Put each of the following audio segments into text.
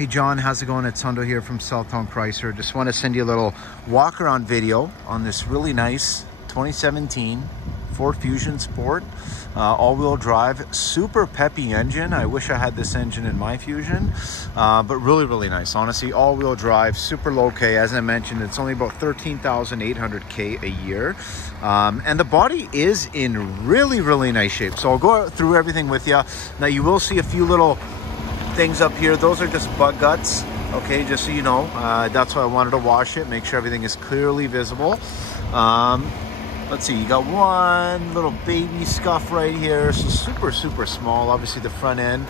Hey John, how's it going? It's Hundo here from Southtown Chrysler. Just want to send you a little walk around video on this really nice 2017 Ford Fusion Sport all-wheel drive, super peppy engine. I wish I had this engine in my Fusion, but really nice. Honestly, all-wheel drive, super low K. As I mentioned, it's only about 13,800 K a year, and the body is in really nice shape. So I'll go through everything with you. Now you will see a few little things up here. Those are just bug guts, okay, just so you know. That's why I wanted to wash it, make sure everything is clearly visible. Let's see, you got one little baby scuff right here, so super small. Obviously the front end,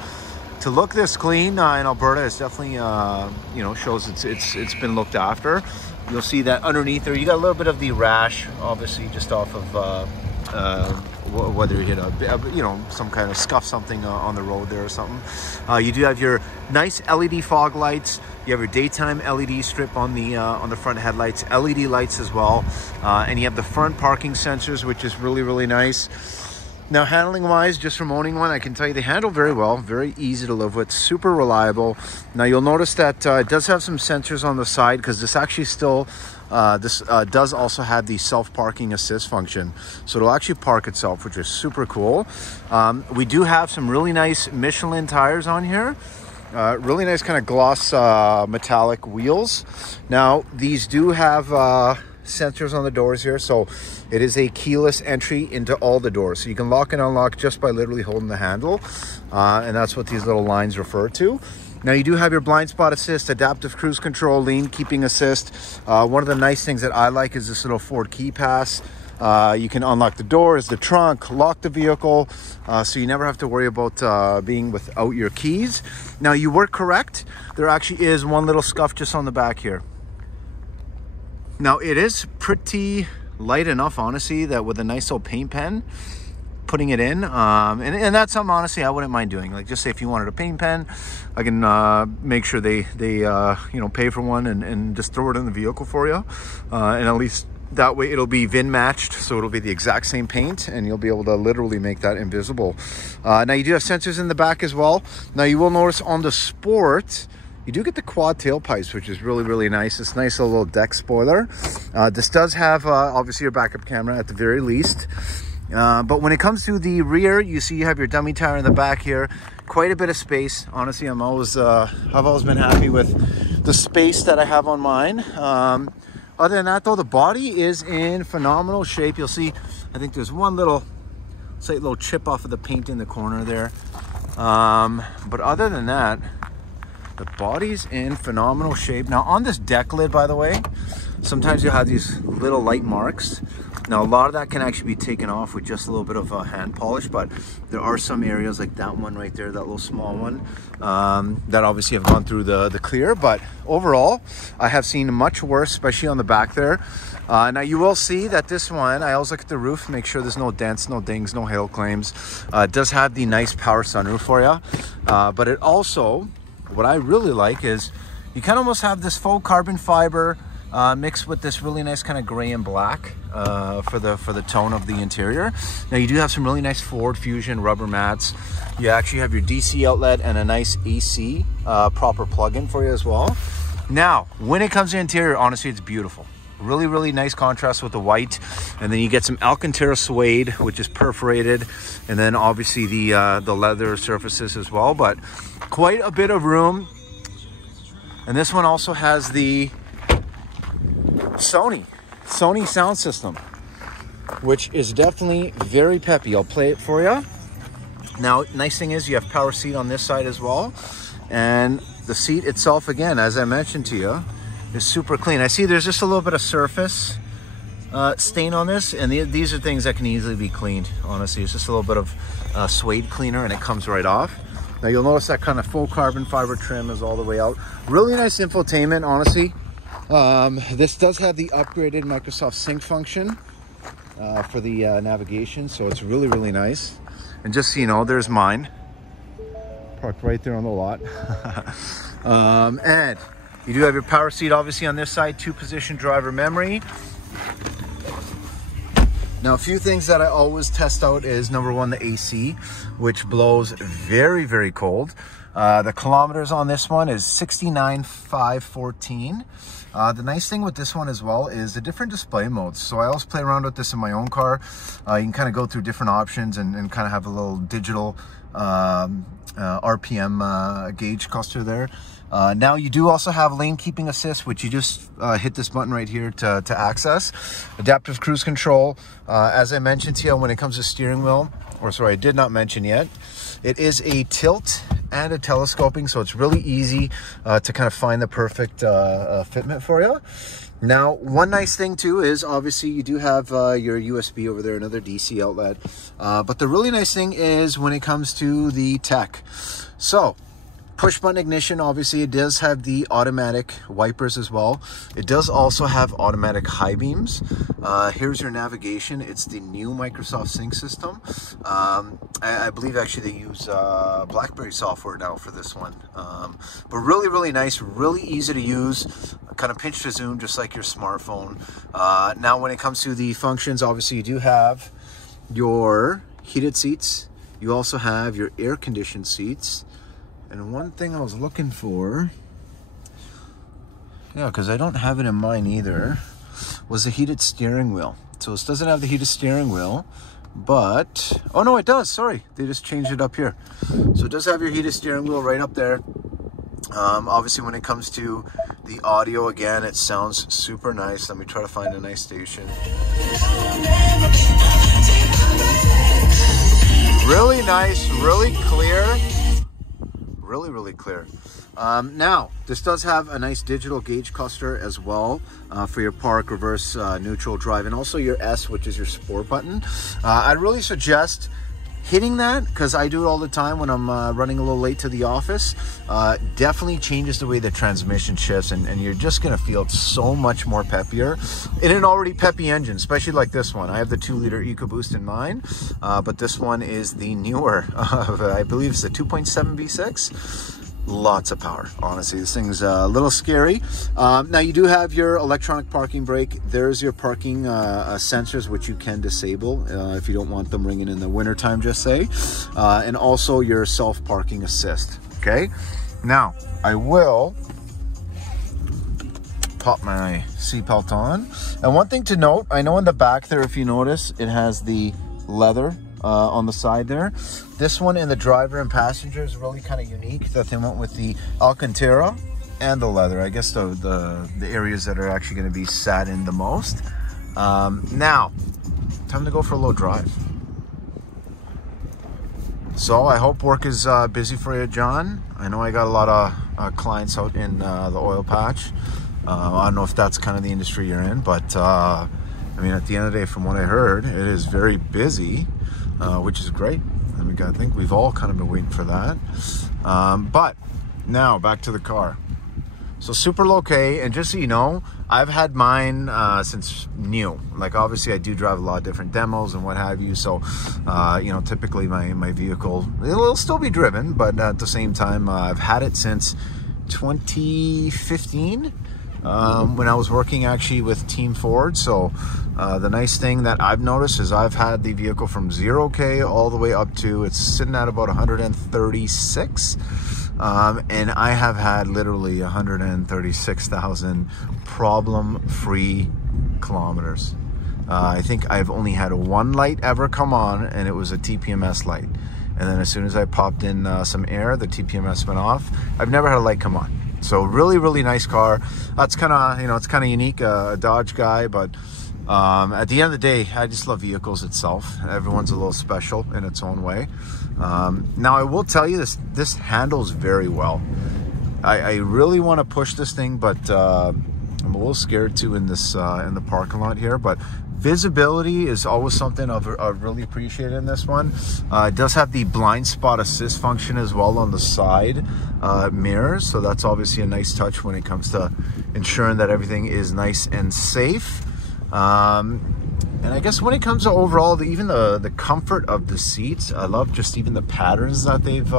to look this clean in Alberta is definitely you know, shows it's been looked after. You'll see that underneath there you got a little bit of the rash, obviously just off of whether you hit a, you know, some kind of scuff something on the road there or something. You do have your nice LED fog lights. You have your daytime LED strip on the front headlights, LED lights as well, and you have the front parking sensors, which is really nice. Now, handling wise, just from owning one, I can tell you they handle very well, very easy to live with, super reliable. Now you'll notice that it does have some sensors on the side, because this actually still does also have the self-parking assist function, so it'll actually park itself, which is super cool. We do have some really nice Michelin tires on here, really nice kind of gloss metallic wheels. Now these do have sensors on the doors here, so it is a keyless entry into all the doors, so you can lock and unlock just by literally holding the handle, and that's what these little lines refer to. Now you do have your blind spot assist, adaptive cruise control, lane keeping assist. One of the nice things that I like is this little Ford key pass. You can unlock the doors, the trunk, lock the vehicle, so you never have to worry about being without your keys. Now you were correct, there actually is one little scuff just on the back here. Now it is pretty light enough, honestly, that with a nice old paint pen, putting it in, and that's something honestly I wouldn't mind doing. Like, just say if you wanted a paint pen, I can make sure they you know, pay for one and just throw it in the vehicle for you, and at least that way it'll be VIN matched, so it'll be the exact same paint and you'll be able to literally make that invisible. Now you do have sensors in the back as well. Now you will notice on the Sport you do get the quad tailpipes, which is really nice. It's nice, a little deck spoiler. This does have obviously your backup camera at the very least. But when it comes to the rear, you see you have your dummy tire in the back here. Quite a bit of space. Honestly, I've always been happy with the space that I have on mine. Other than that though, the body is in phenomenal shape. You'll see, I think there's one little, slight little chip off of the paint in the corner there. But other than that, the body's in phenomenal shape. Now on this deck lid, by the way, sometimes you'll have these little light marks. Now a lot of that can actually be taken off with just a little bit of hand polish, but there are some areas like that one right there, that little small one, that obviously have gone through the clear. But overall, I have seen much worse, especially on the back there. Now you will see that this one, I always look at the roof, make sure there's no dents, no dings, no hail claims. It does have the nice power sunroof for you, but it also, what I really like is you kind of almost have this faux carbon fiber mixed with this really nice kind of gray and black for the tone of the interior. Now you do have some really nice Ford Fusion rubber mats. You actually have your DC outlet and a nice AC proper plug-in for you as well. Now when it comes to interior, honestly, it's beautiful. Really nice contrast with the white, and then you get some Alcantara suede, which is perforated, and then obviously the leather surfaces as well. But quite a bit of room. And this one also has the Sony sound system, which is definitely very peppy. I'll play it for you. Now, nice thing is you have power seat on this side as well, and the seat itself, again, as I mentioned to you, is super clean. I see there's just a little bit of surface stain on this, and these are things that can easily be cleaned. Honestly, it's just a little bit of suede cleaner and it comes right off. Now you'll notice that kind of faux carbon fiber trim is all the way out. Really nice infotainment, honestly. This does have the upgraded Microsoft Sync function for the navigation, so it's really nice. And just so you know, there's mine parked right there on the lot. And you do have your power seat obviously on this side, 2-position driver memory. Now, a few things that I always test out is, number one, the AC, which blows very cold. The kilometers on this one is 69,514. The nice thing with this one as well is the different display modes. So I always play around with this in my own car. You can kind of go through different options and kind of have a little digital RPM gauge cluster there. Now you do also have lane keeping assist, which you just hit this button right here to access. Adaptive cruise control. As I mentioned to you, when it comes to steering wheel, or sorry, I did not mention yet, it is a tilt and a telescoping, so it's really easy to kind of find the perfect fitment for you. Now, one nice thing too is obviously you do have your USB over there, another DC outlet. But the really nice thing is when it comes to the tech. So, push button ignition, obviously it does have the automatic wipers as well. It does also have automatic high beams. Here's your navigation. It's the new Microsoft Sync system. I believe actually they use BlackBerry software now for this one. But really, really nice, really easy to use. Kind of pinch to zoom just like your smartphone. Now when it comes to the functions, obviously you do have your heated seats. You also have your air conditioned seats. And one thing I was looking for, yeah, because I don't have it in mine either, was the heated steering wheel. So this doesn't have the heated steering wheel, but, oh no, it does, sorry. They just changed it up here. So it does have your heated steering wheel right up there. Obviously when it comes to the audio, again, it sounds super nice. Let me try to find a nice station. Really nice, really clear. Really clear. Now, this does have a nice digital gauge cluster as well for your park, reverse, neutral, drive, and also your S, which is your sport button. I'd really suggest hitting that because I do it all the time when I'm running a little late to the office. Definitely changes the way the transmission shifts, and you're just going to feel so much more peppier in an already peppy engine, especially like this one. I have the 2-liter EcoBoost in mine, but this one is the newer, I believe it's the 2.7 V6. Lots of power, honestly. This thing's a little scary. Now you do have your electronic parking brake. There's your parking sensors, which you can disable if you don't want them ringing in the wintertime, just say. And also your self-parking assist, okay? Now, I will pop my seatbelt on. And one thing to note, I know in the back there, if you notice, it has the leather on the side there. This one in the driver and passenger is really kind of unique that they went with the Alcantara and the leather. I guess the areas that are actually going to be sat in the most. Now, time to go for a little drive. So I hope work is busy for you, John. I know I got a lot of clients out in the oil patch. I don't know if that's kind of the industry you're in, but I mean, at the end of the day, from what I heard, it is very busy. Which is great. I mean, I think we've all kind of been waiting for that. But now back to the car. So super low K, and just so you know, I've had mine since new. Like obviously I do drive a lot of different demos and what have you. So, you know, typically my vehicle, it'll still be driven, but at the same time, I've had it since 2015. When I was working actually with Team Ford. So the nice thing that I've noticed is I've had the vehicle from 0K all the way up to, it's sitting at about 136. And I have had literally 136,000 problem-free kilometers. I think I've only had one light ever come on, and it was a TPMS light. And then as soon as I popped in some air, the TPMS went off. I've never had a light come on. So really nice car. That's kind of, you know, it's kind of unique, a Dodge guy, but at the end of the day, I just love vehicles itself. Everyone's a little special in its own way. Now I will tell you this handles very well. I really want to push this thing, but I'm a little scared too in this in the parking lot here. But visibility is always something I've really appreciated in this one. It does have the blind spot assist function as well on the side mirrors, so that's obviously a nice touch when it comes to ensuring that everything is nice and safe. And I guess when it comes to overall, even the comfort of the seats, I love just even the patterns that they've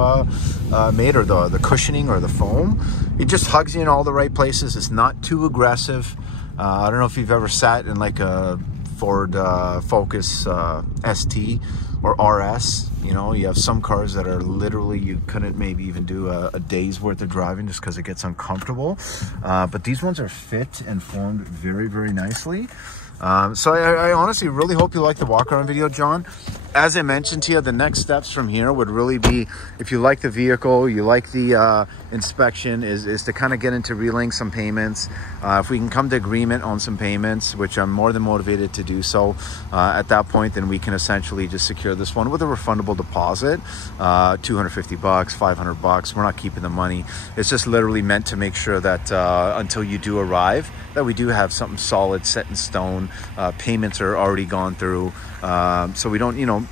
made, or the cushioning or the foam. It just hugs you in all the right places. It's not too aggressive. I don't know if you've ever sat in like a Ford Focus ST or RS. You know, you have some cars that are literally, you couldn't maybe even do a day's worth of driving just because it gets uncomfortable. But these ones are fit and formed very, very nicely. So I honestly really hope you like the walk around video, John. As I mentioned to you, the next steps from here would really be, if you like the vehicle, you like the inspection, is to kind of get into relaying some payments. If we can come to agreement on some payments, which I'm more than motivated to do so, at that point, then we can essentially just secure this one with a refundable deposit, $250, $500. We're not keeping the money. It's just literally meant to make sure that until you do arrive, that we do have something solid set in stone. Payments are already gone through, so we don't, you know,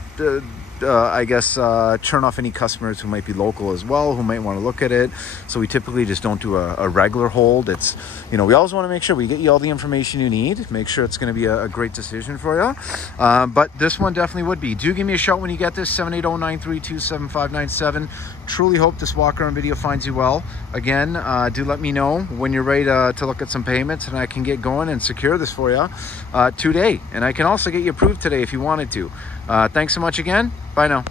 I guess turn off any customers who might be local as well, who might want to look at it. So we typically just don't do a regular hold. It's, you know, we always want to make sure we get you all the information you need, make sure it's going to be a great decision for you. But this one definitely would be. Do give me a shout when you get this, 780-932-7597. Truly hope this walk around video finds you well. Again, do let me know when you're ready to look at some payments, and I can get going and secure this for you today. And I can also get you approved today if you wanted to. Thanks so much again. Bye now.